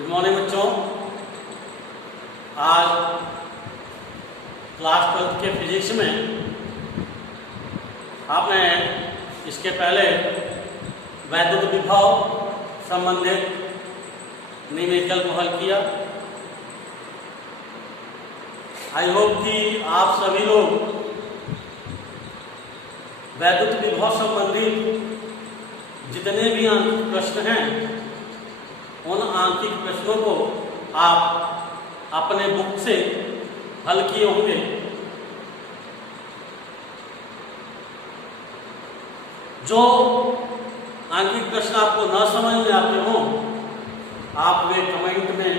Good morning बच्चों। आज class 12 के फिजिक्स में आपने इसके पहले वैद्युत विभव संबंधित न्यूमेरिकल को हल किया। आई होप कि आप सभी लोग वैद्युत विभव संबंधित जितने भी आंतरिक प्रश्न हैं उन आंतरिक प्रश्नों को आप अपने बुक से हल किए होंगे। जो आंतरिक प्रश्न आपको न समझ में आते हों आप वे कमेंट में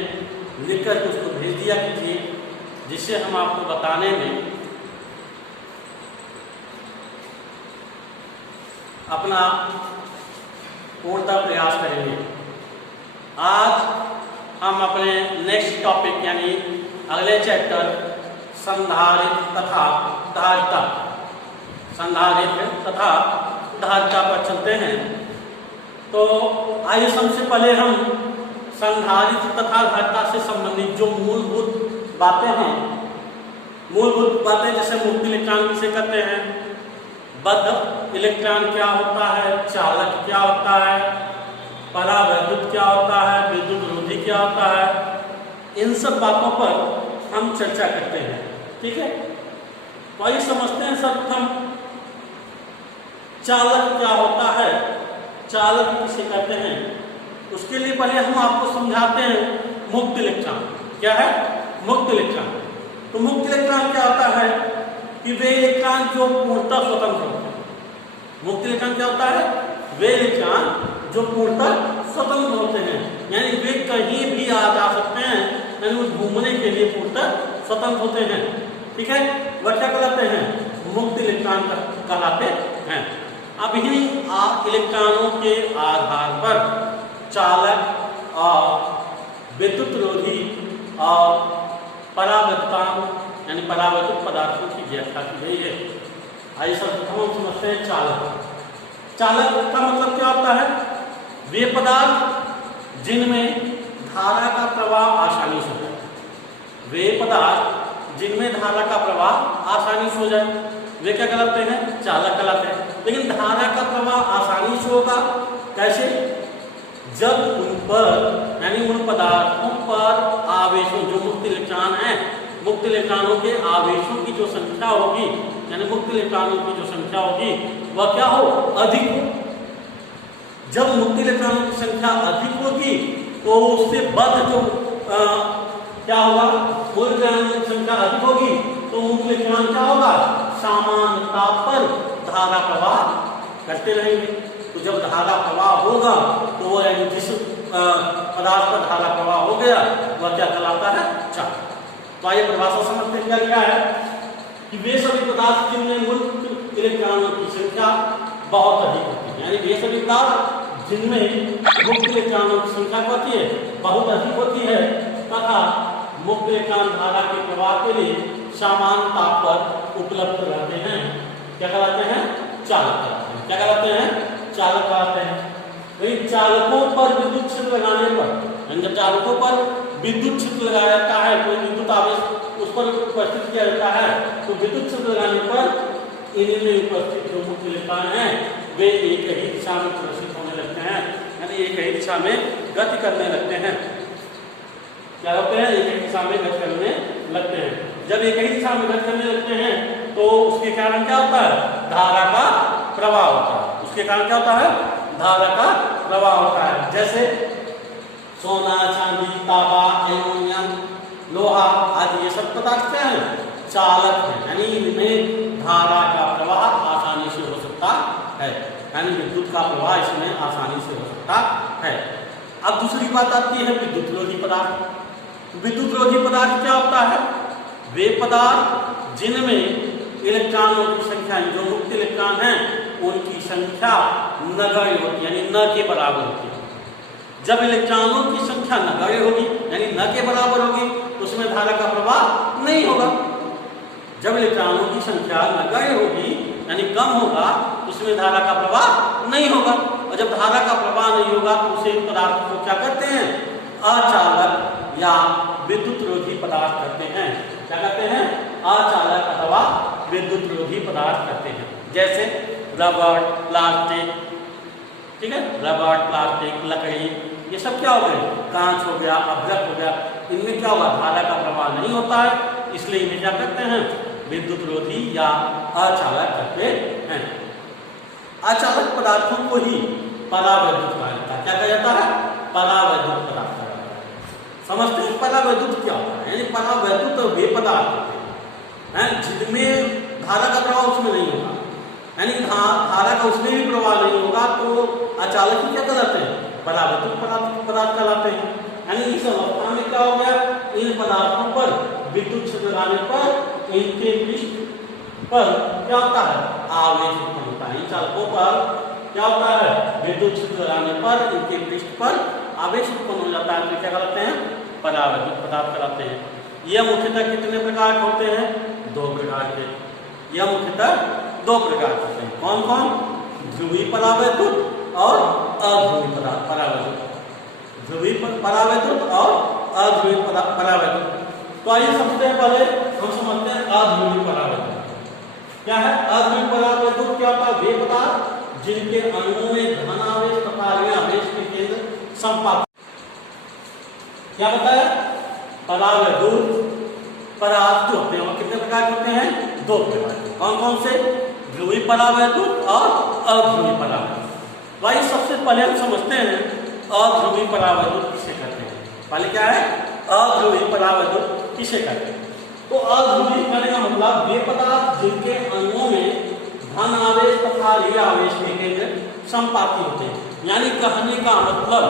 लिखकर उसको भेज दिया कीजिए, जिससे हम आपको बताने में अपना पूर्णतः प्रयास करेंगे। आज हम अपने नेक्स्ट टॉपिक यानी अगले चैप्टर संधारित्र तथा धारिता पर चलते हैं। तो आइए सबसे पहले हम संधारित्र तथा धारिता से संबंधित जो मूलभूत बातें हैं, मूलभूत बातें जैसे मुक्त इलेक्ट्रॉन किसे कहते हैं, बद्ध इलेक्ट्रॉन क्या होता है, चालक क्या होता है, परावैद्युत क्या होता है, विद्युत रोधी क्या होता है, इन सब बातों पर हम चर्चा करते हैं। ठीक है, तो आइए समझते हैं सर्वप्रथम चालक क्या होता है, चालक किसे कहते हैं। उसके लिए पहले हम आपको समझाते हैं मुक्त इलेक्ट्रॉन क्या है। मुक्त इलेक्ट्रॉन, तो मुक्त इलेक्ट्रॉन क्या होता है कि वे इलेक्ट्रॉन जो पूर्णतः स्वतंत्र होते हैं। मुक्त इलेक्ट्रॉन क्या होता है, वे इलेक्ट्रॉन जो पूर्णतः स्वतंत्र होते हैं, यानी वे कहीं भी आ जा सकते हैं, यानी वो घूमने के लिए पूर्णतः स्वतंत्र होते हैं। ठीक है, वह क्या कहलाते हैं, मुक्त इलेक्ट्रॉन कहलाते हैं। अब इन्हीं इलेक्ट्रॉनों के आधार पर चालक और विद्युत रोधी और परावैद्युता यानी परावैद्युत पदार्थों की व्याख्या की गई है। आइए सर्वप्रथम हम समझते हैं चालक। चालक का मतलब क्या होता है, वे पदार्थ जिनमें धारा का प्रवाह आसानी से हो जाए। वे पदार्थ जिनमें धारा का प्रवाह आसानी से हो जाए वे क्या कहलाते हैं, चालक कहलाते हैं। लेकिन धारा का प्रवाह आसानी से होगा कैसे, जब उन पर यानी उन पदार्थों पर आवेशों जो मुक्त इलेक्ट्रॉन हैं, मुक्त इलेक्ट्रॉनों के आवेशों की जो संख्या होगी, यानी मुक्त इलेक्ट्रॉनों की जो संख्या होगी वह क्या हो, अधिक हो। जब मुक्त इलेक्ट्रॉनों की संख्या अधिक होगी तो उससे बद्ध जो क्या होगा, मूल इलेक्ट्रॉनों की संख्या अधिक होगी तो मुक्त इलेक्ट्रॉन क्या होगा, समानता पर धारा प्रवाह करते रहेंगे। तो जब धारा प्रवाह होगा तो वो यानी जिस पदार्थ पर धारा प्रवाह हो गया वह क्या कहलाता है, चालक। तो आइए परिभाषा समझते हैं क्या है कि वे सभी पदार्थ जिनमें मुक्त इलेक्ट्रॉनों की संख्या बहुत अधिक होती है, यानी वे सभी पदार्थ जिनमें मुक्त इलेक्ट्रॉनों की संख्या होती है बहुत अधिक होती है तथा मुक्त इलेक्ट्रॉन धारा के प्रवाह के लिए समान ताप पर उपलब्ध रहते हैं, क्या कहलाते हैं, चालक कहलाते हैं। क्या कहलाते हैं, चालक कहलाते हैं। तो चालकों पर विद्युत क्षेत्र लगाने पर, जब चालकों पर विद्युत क्षेत्र लगाया जाता है, कोई विद्युत आवेश उस पर उपस्थित किया जाता है, तो विद्युत क्षेत्र लगाने पर इनमें उपस्थित जो मुक्त इलेक्ट्रॉन हैं वे एक ही दिशा में प्रदर्शित होने लगते हैं, यानी एक ही दिशा में गति करने लगते हैं। क्या होते हैं, एक ही दिशा में गति करने लगते हैं। जब एक ही दिशा में गति करने लगते हैं तो उसके कारण क्या होता है, धारा का प्रवाह होता है। उसके कारण क्या होता है, धारा का प्रवाह होता है। जैसे सोना, चांदी, तांबा, एल्युमिनियम, लोहा आदि ये सब पदार्थ क्या हैं, चालक हैं, यानी इनमें धारा का प्रवाह आसानी से हो सकता है, यानी विद्युत का प्रवाह इसमें आसानी से हो सकता है। अब दूसरी बात आती है विद्युत रोधी पदार्थ। विद्युत रोधी पदार्थ क्या होता है, वे पदार्थ जिनमें इलेक्ट्रॉनों की संख्या जो मुक्त इलेक्ट्रॉन हैं उनकी संख्या नगण्य होती है, यानी न के बराबर होती है। जब इलेक्ट्रॉनों की संख्या नगण्य होगी यानी न के बराबर होगी तो उसमें धारा का प्रवाह नहीं होगा। जब इलेक्ट्रॉनों की संख्या नगण्य होगी यानी कम होगा तो उसमें धारा का प्रवाह नहीं होगा, और जब धारा का प्रवाह नहीं होगा तो उसे पदार्थ को क्या करते हैं, अचालक या विद्युत रोधी पदार्थ कहते हैं। क्या कहते हैं? अचालक अथवा विद्युत रोधी पदार्थ कहते हैं। जैसे रबड़, प्लास्टिक, ठीक है, रबड़, प्लास्टिक, लकड़ी, ये सब क्या हो गए? कांच हो गया, अभ्रक हो गया, इनमें क्या होगा? धारा का प्रवाह नहीं होता है, इसलिए इन्हें क्या कहते हैं? विद्युत रोधी या अचालक कहते हैं। अचालक पदार्थों को ही परावैद्युत कहा जाता है। क्या कहा जाता है? परावैद्युत पदार्थ कहा जाता है। समझते हैं परावैद्युत क्या होता है? यानी परावैद्युत वे पदार्थ होते हैं जिनमें धारा का प्रवाह उसमें नहीं होगा, यानी धारा का उसमें भी प्रवाह नहीं होगा, तो अचालक ही क्या कहलाते हैं? परावैद्युत पदार्थ कहलाते हैं। यानी इस अवस्था में क्या हो गया? इन पदार्थों पर विद्युत क्षेत्र लगाने पर इनके पृष्ठ पर क्या होता है? आवेश उत्पन्न होता है। इन चालकों पर क्या होता है? विद्युत क्षेत्र लगाने पर इनके पृष्ठ पर आवेश उत्पन्न हो जाता है, तो क्या कहलाते हैं? परावैद्युत पदार्थ कहलाते हैं। यह मुख्यतः कितने प्रकार के होते हैं? 2 प्रकार के। यह मुख्यतः 2 प्रकार के होते हैं। कौन कौन? ध्रुवीय परावैद्युत और अध्रुवीय परावैद्युत। ध्रुवीय परावैद्युत और अध्रुवीय परावैद्युत। तो आइए सबसे पहले हम समझते हैं अध्रुवीय परावैद्युत क्या है। अध्रुवीय परावैद्युत क्या होता है? वे पदार्थ जिनके अणुओं में धनावेश तथा ऋणावेश के केंद्र समपात। क्या बताया? परावैद्युत परावैद्युत होते हैं। कितने प्रकार के होते हैं? 2 प्रकार के। कौन कौन से? ध्रुवीय परावैद्युत और अध्रुवीय परावैद्युत। भाई सबसे पहले हम समझते हैं अध्रुवीय परावैद्युत किसे कहते हैं। पहले क्या है? अध्रुवीय परावैद्युत किसे कहते हैं? तो अध्रुवीय कहने का मतलब वे पदार्थ जिनके अणुओं में धन आवेश तथा ऋण आवेश के केंद्र समपाती होते हैं। यानी कहने का मतलब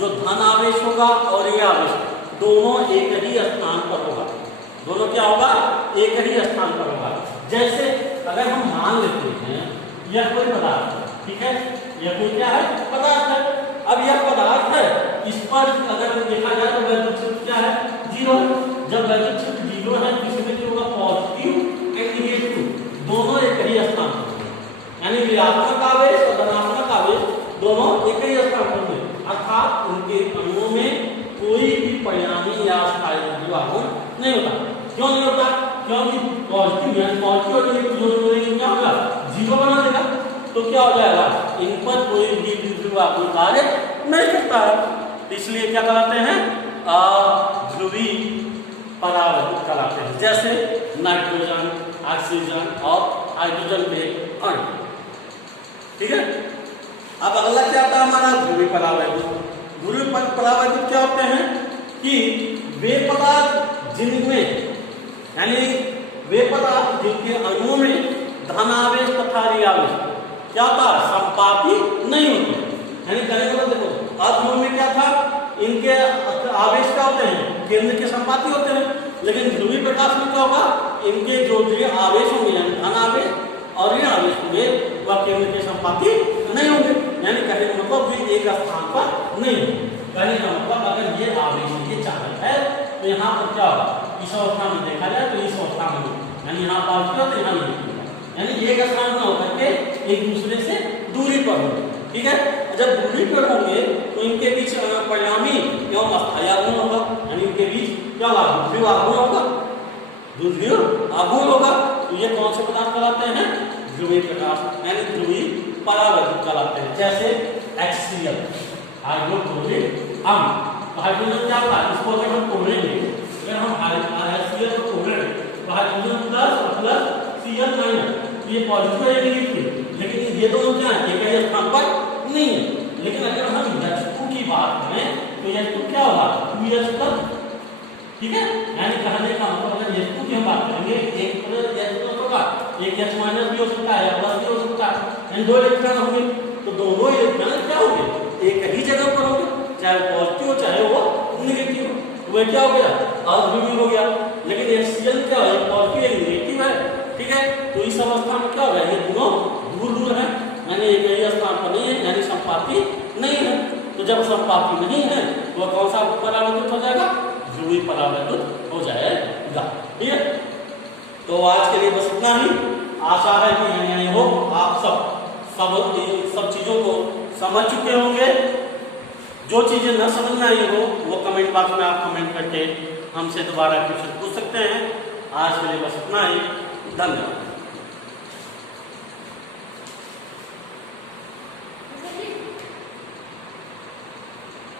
जो धन आवेश होगा और ऋण आवेश दोनों एक ही स्थान पर होगा। दोनों क्या होगा? एक ही स्थान पर होगा। जैसे अगर हम मान लेते हैं यह कोई पदार्थ है, ठीक है, यह कोई क्या है? पदार्थ है। अब यह पदार्थ है, इस पर अगर देखा जाए तो वैद्युत क्षेत्र क्या है? 0 है। जब वैद्युत क्षेत्र 0 है तो इसमें क्या होगा? पॉजिटिव एंड नेगेटिव दोनों एक ही स्थान पर होंगे। यानी ऋणात्मक आवेश और धनात्मक आवेश दोनों एक ही स्थान पर होंगे, अर्थात उनके अणुओं में कोई भी परिणामी या स्थायी विभाजन नहीं होता। क्यों नहीं होता? क्योंकि पॉजिटिव है, पॉजिटिव और नेगेटिव जोड़ेंगे क्या होगा? 0 बना देगा। तो क्या हो जाएगा? इन पर कोई भी विद्युत कार्य नहीं करता है। इसलिए क्या कहलाते हैं? अध्रुवीय परावैद्युत कहलाते हैं। जैसे नाइट्रोजन, ऑक्सीजन और हाइड्रोजन के अणु, ठीक है। अब अगला क्या आता है हमारा? ध्रुवीय परावैद्युत। ध्रुवीय परावैद्युत क्या होते हैं कि वे पदार्थ जिनमें, यानी वे पदार्थ जिनके अणुओं में धनावेश तथा ऋणावेश क्या था? समपाती नहीं होते। यानी कहने का देखो अध्रुव में क्या था? इनके आवेश क्या होते हैं? केंद्र के समपाती होते हैं। लेकिन ध्रुवीय प्रकाश में क्या होगा? इनके जो आवेश होंगे, धन आवेश और ऋण आवेश होंगे, वह केंद्र के समपाती नहीं होंगे। यानी कहने का मतलब वे एक स्थान पर नहीं होंगे। कहने का मतलब अगर ये आवेश ये चालक है तो यहाँ पर क्या होगा? इस अवस्था में देखा जाए तो इस अवस्था में, यानी यहाँ पॉजिटिव तो यहाँ नहीं, यानी एक स्थान में होकर के एक दूसरे से दूरी पर होंगे, ठीक है। जब दूरी पर होंगे तो इनके बीच परिणामी एवं अस्थायी आघूर्ण होगा। यानी इनके बीच क्या होगा? ध्रुवीय आघूर्ण होगा, ध्रुवीय आघूर्ण होगा। तो ये कौन से पदार्थ कहलाते हैं? ध्रुवीय प्रकाश, यानी ध्रुवीय परावैद्युत कहलाते हैं। जैसे HCl, हाइड्रोक्लोरिक अम्ल। तो हाइड्रोजन क्या होगा? इसको अगर हम तोड़ेंगे, अगर हम HCl को तोड़ेंगे तो हाइड्रोजन प्लस Cl माइनस, ये पॉजिटिव है नेगेटिव, लेकिन ये दोनों क्या है? एक ही स्थान पर नहीं है। लेकिन अगर हम H2 की बात करें तो H2 क्या होगा? 2H तक, ठीक है। यानी कहने का मतलब अगर H2 की हम बात करेंगे, एक H होगा, एक H माइनस भी हो सकता है, प्लस भी हो सकता है, यानी 2 इलेक्ट्रॉन होंगे। तो दोनों इलेक्ट्रॉन क्या होंगे? एक ही जगह पर होंगे, चाहे पॉजिटिव हो चाहे वो नेगेटिव हो। तो वह क्या हो गया? अध्रुवीय हो गया। लेकिन HCl क्या है? पॉजिटिव या नेगेटिव है, ठीक है। तो इस अवस्था में क्या होगा? ये दोनों दूर दूर है, यानी एक ही स्थान पर नहीं है, यानी समपाती नहीं है। तो जब समपाती नहीं है तो वह कौन सा परावैद्युत हो जाएगा? ध्रुवीय परावैद्युत हो जाएगा, ठीक है। तो आज के लिए बस इतना ही। आशा है कि यानी हो आप सब चीजों को समझ चुके होंगे। जो चीज़ें न समझ में आई हो वो कमेंट बॉक्स में आप कमेंट करके हमसे दोबारा क्वेश्चन पूछ सकते हैं। आज के लिए बस इतना ही। धन्यवाद।